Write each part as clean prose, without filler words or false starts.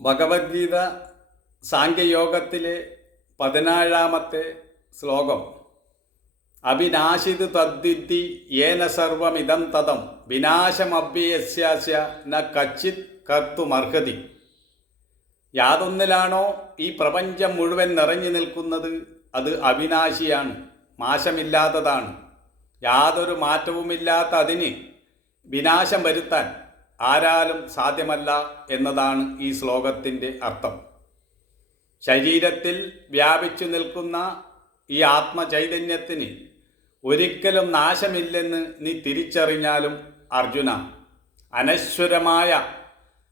ഭഗവത്ഗീത സാംഖ്യയോഗത്തിലെ 17-ാമത്തെ ശ്ലോകം. അവിനാശിതു തദ്വിദ്ധി യേന സർവമിദം തതം വിനാശമഭ്യസ്യാസ്യ ന കച്ചിത് കർത്തുമർഹതി. യാതൊന്നിലാണോ ഈ പ്രപഞ്ചം മുഴുവൻ നിറഞ്ഞു നിൽക്കുന്നത് അത് അവിനാശിയാണ്, നാശമില്ലാത്തതാണ്. യാതൊരു മാറ്റവുമില്ലാത്ത അതിന് വിനാശം വരുത്താൻ ആരാലും സാധ്യമല്ല എന്നതാണ് ഈ ശ്ലോകത്തിൻ്റെ അർത്ഥം. ശരീരത്തിൽ വ്യാപിച്ചു നിൽക്കുന്ന ഈ ആത്മചൈതന്യത്തിന് ഒരിക്കലും നാശമില്ലെന്ന് നീ തിരിച്ചറിഞ്ഞാലും അർജുന, അനശ്വരമായ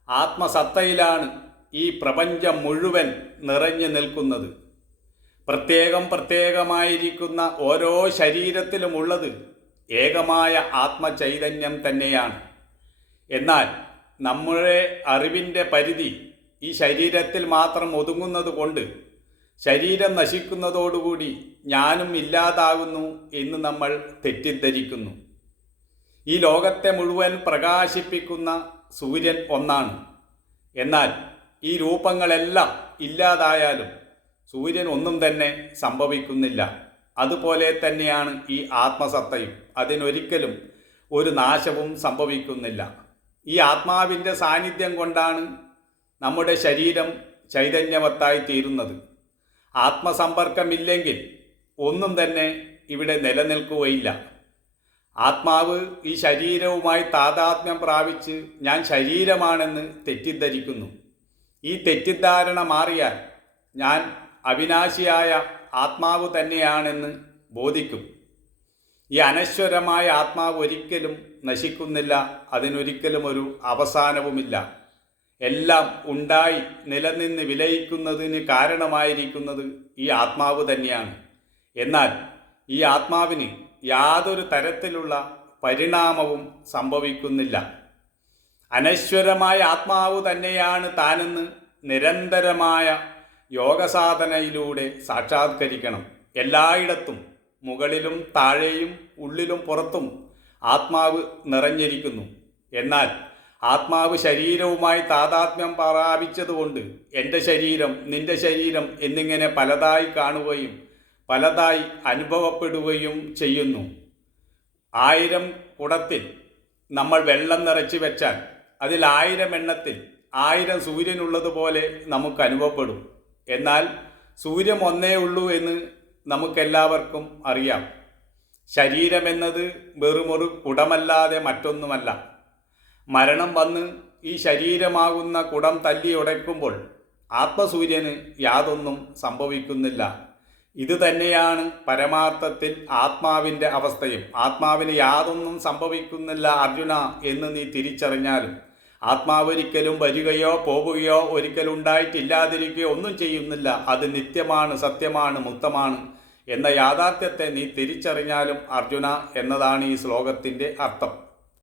ആത്മസത്തയിലാണ് ഈ പ്രപഞ്ചം മുഴുവൻ നിറഞ്ഞു നിൽക്കുന്നത്. പ്രത്യേകമായിരിക്കുന്ന ഓരോ ശരീരത്തിലുമുള്ളത് ഏകമായ ആത്മചൈതന്യം തന്നെയാണ്. എന്നാൽ നമ്മുടെ അറിവിൻ്റെ പരിധി ഈ ശരീരത്തിൽ മാത്രം ഒതുങ്ങുന്നത് കൊണ്ട് ശരീരം നശിക്കുന്നതോടുകൂടി ഞാനും ഇല്ലാതാകുന്നു എന്ന് നമ്മൾ തെറ്റിദ്ധരിക്കുന്നു. ഈ ലോകത്തെ മുഴുവൻ പ്രകാശിപ്പിക്കുന്ന സൂര്യൻ ഒന്നാണ്. എന്നാൽ ഈ രൂപങ്ങളെല്ലാം ഇല്ലാതായാലും സൂര്യൻ ഒന്നും തന്നെ സംഭവിക്കുന്നില്ല. അതുപോലെ തന്നെയാണ് ഈ ആത്മസത്തയും, അതിനൊരിക്കലും ഒരു നാശവും സംഭവിക്കുന്നില്ല. ഈ ആത്മാവിൻ്റെ സാന്നിധ്യം കൊണ്ടാണ് നമ്മുടെ ശരീരം ചൈതന്യവത്തായി തീരുന്നത്. ആത്മസമ്പർക്കമില്ലെങ്കിൽ ഒന്നും തന്നെ ഇവിടെ നിലനിൽക്കുകയില്ല. ആത്മാവ് ഈ ശരീരവുമായി താതാത്മ്യം പ്രാപിച്ച് ഞാൻ ശരീരമാണെന്ന് തെറ്റിദ്ധരിക്കുന്നു. ഈ തെറ്റിദ്ധാരണ മാറിയാൽ ഞാൻ അവിനാശിയായ ആത്മാവ് തന്നെയാണെന്ന് ബോധിക്കും. ഈ അനശ്വരമായ ആത്മാവ് ഒരിക്കലും നശിക്കുന്നില്ല, അതിനൊരിക്കലും ഒരു അവസാനവുമില്ല. എല്ലാം ഉണ്ടായി നിലനിന്ന് വിലയിക്കുന്നതിന് കാരണമായിരിക്കുന്നത് ഈ ആത്മാവ് തന്നെയാണ്. എന്നാൽ ഈ ആത്മാവിന് യാതൊരു തരത്തിലുള്ള പരിണാമവും സംഭവിക്കുന്നില്ല. അനശ്വരമായ ആത്മാവ് തന്നെയാണ് താനെന്ന് നിരന്തരമായ യോഗസാധനയിലൂടെ സാക്ഷാത്കരിക്കണം. എല്ലായിടത്തും, മുകളിലും താഴെയും ഉള്ളിലും പുറത്തും ആത്മാവ് നിറഞ്ഞിരിക്കുന്നു. എന്നാൽ ആത്മാവ് ശരീരവുമായി താതാത്മ്യം പ്രാപിച്ചതുകൊണ്ട് എൻ്റെ ശരീരം, നിന്റെ ശരീരം എന്നിങ്ങനെ പലതായി കാണുകയും പലതായി അനുഭവപ്പെടുകയും ചെയ്യുന്നു. 1000 കുടത്തിൽ നമ്മൾ വെള്ളം നിറച്ച് വെച്ചാൽ അതിൽ 1000 എണ്ണത്തിൽ 1000 സൂര്യനുള്ളതുപോലെ നമുക്ക് അനുഭവപ്പെടും. എന്നാൽ സൂര്യൻ ഒന്നേ ഉള്ളൂ എന്ന് നമുക്കെല്ലാവർക്കും അറിയാം. ശരീരമെന്നത് വെറുമൊരു കുടമല്ലാതെ മറ്റൊന്നുമല്ല. മരണം വന്ന് ഈ ശരീരമാകുന്ന കുടം തല്ലി ഉടയ്ക്കുമ്പോൾ ആത്മസൂര്യന് യാതൊന്നും സംഭവിക്കുന്നില്ല. ഇതുതന്നെയാണ് പരമാർത്ഥത്തിൽ ആത്മാവിൻ്റെ അവസ്ഥയും. ആത്മാവിന് യാതൊന്നും സംഭവിക്കുന്നില്ല അർജുന എന്ന് നീ തിരിച്ചറിഞ്ഞാലും ആത്മാവൊരിക്കലും വരികയോ പോവുകയോ, ഒരിക്കലും ഉണ്ടായിട്ടില്ലാതിരിക്കുകയോ ഒന്നും ചെയ്യുന്നില്ല. അത് നിത്യമാണ്, സത്യമാണ്, മുക്തമാണ് എന്ന യാഥാർത്ഥ്യത്തെ നീ തിരിച്ചറിഞ്ഞാലും അർജുന എന്നതാണ് ഈ ശ്ലോകത്തിൻ്റെ അർത്ഥം.